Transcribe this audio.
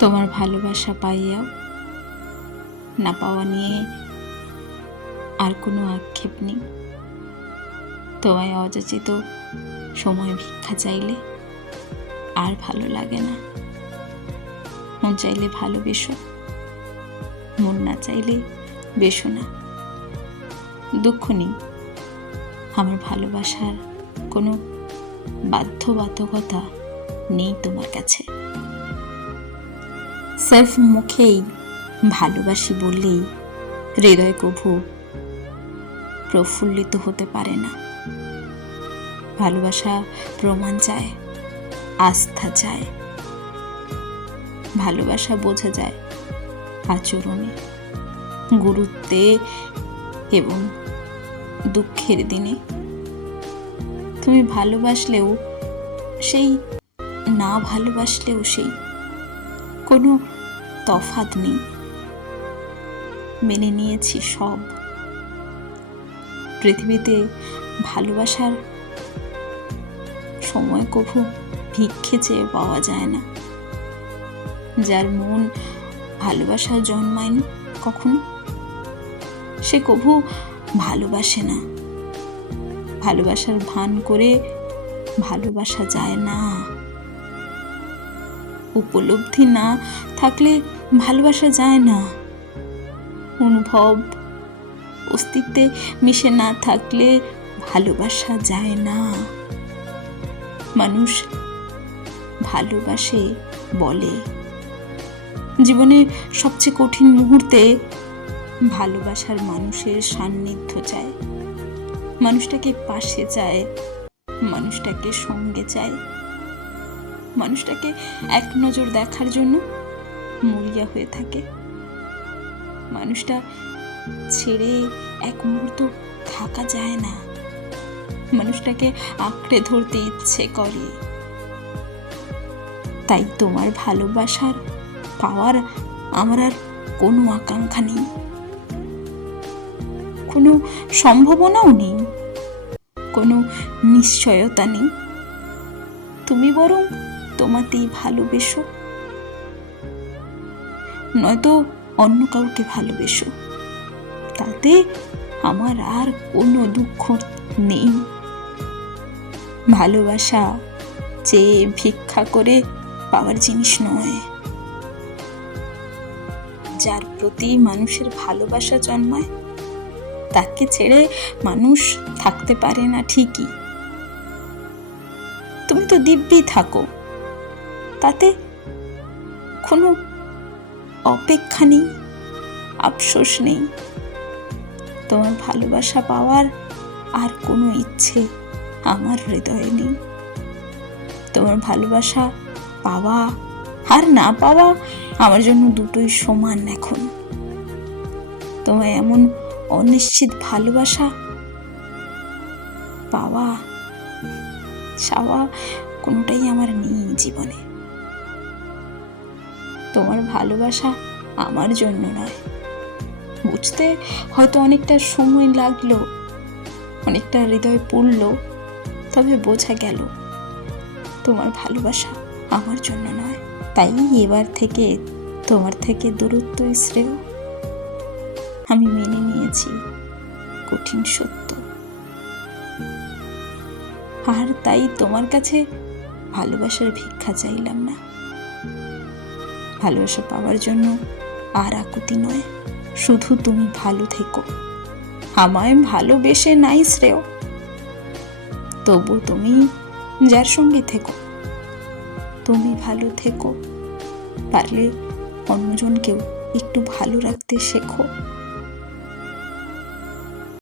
তোমার ভালোবাসা পাইয়াও না পাওয়া নিয়ে আর কোনো আক্ষেপ নেই। তোমায় অযাচিত সময় ভিক্ষা চাইলে আর ভালো লাগে না। মন চাইলে ভালোবেসো, মন না চাইলে বেসো না। দুঃখ নেই, আমার ভালোবাসার কোনো বাধ্যবাধকতা নেই তোমার কাছে। সেলফ মুখেই ভালোবাসি বললেই হৃদয় কভু প্রফুল্লিত হতে পারে না। ভালোবাসা প্রমাণ চায়, আস্থা চায়। ভালোবাসা বোঝা যায় আচরণে, গুরুত্বে এবং দুঃখের দিনে। তুমি ভালোবাসলেও সেই না ভালোবাসলেও সেই কোনো তফাত নেই। মেনে নিয়েছি সব। পৃথিবীতে ভালোবাসার সময় কভু ভিক্ষে চেয়ে পাওয়া যায় না। যার মন ভালোবাসা জন্মায়নি কখনো, সে কভু ভালোবাসে না। ভালোবাসার ভান করে ভালোবাসা যায় না। উপলব্ধি না থাকলে ভালোবাসা যায় না। অনুভব অস্তিত্বে মিশে না থাকলে ভালোবাসা যায় না। মানুষ ভালোবাসে বলে। জীবনে সবচেয়ে কঠিন মুহূর্তে ভালোবাসার মানুষের সান্নিধ্য চায়। মানুষটাকে পাশে চায়, মানুষটাকে সঙ্গে চায়। মানুষটাকে এক নজর দেখার জন্য মরিয়া হয়ে থাকে। মানুষটা ছেড়ে এক মুহূর্ত থাকা যায় না। মানুষটাকে আঁকড়ে ধরতে ইচ্ছে করে। তাই তোমার ভালোবাসার পাওয়ার আমার আর কোনো আকাঙ্ক্ষা নেই। কোনো সম্ভাবনাও নেই। কোনো নিশ্চয়তা নেই। তুমি বরং তোমাতেই ভালোবেসো। নয়তো অন্য কাউকে ভালোবেসো। তাতে আমার আর কোনো দুঃখ নেই। ভালোবাসা চেয়ে ভিক্ষা করে পাওয়ার জিনিস নয়। যার প্রতি মানুষের ভালোবাসা জন্মায়, তাকে ছেড়ে মানুষ থাকতে পারে না ঠিকই। তুমি তো দিব্যি থাকো। কোনো অপেক্ষা নেই, আফসোস নেই। তোমার ভালোবাসা পাওয়ার আর কোনো ইচ্ছে আমার হৃদয়ে নেই। তোমার ভালোবাসা পাওয়া আর না পাওয়া আমার জন্য দুটোই সমান এখন। তোমায় এমন অনিশ্চিত ভালোবাসা পাওয়া, চাওয়া কোনোটাই আমার নেই জীবনে। তোমার ভালোবাসা আমার জন্য নয়। বুঝতে হয়তো অনেকটা সময় লাগল, অনেকটা হৃদয় পড়ল, তবে বোঝা গেল তোমার ভালোবাসা আমার জন্য নয়। তাই এবার থেকে তোমার থেকে দূরত্ব শ্রেয়। আমি মেনে নিয়েছি কঠিন সত্য। আর তাই তোমার কাছে ভালোবাসার ভিক্ষা চাইলাম না। ভালোবাসা পাওয়ার জন্য আর আকুতি নয়, শুধু তুমি ভালো থেকো। আমায় ভালোবেসে নাই শ্রেয়। তবু তুমি যার সঙ্গে থেকো, তুমি ভালো থেকো। পারলে অন্যজনকেও একটু ভালো রাখতে শেখো।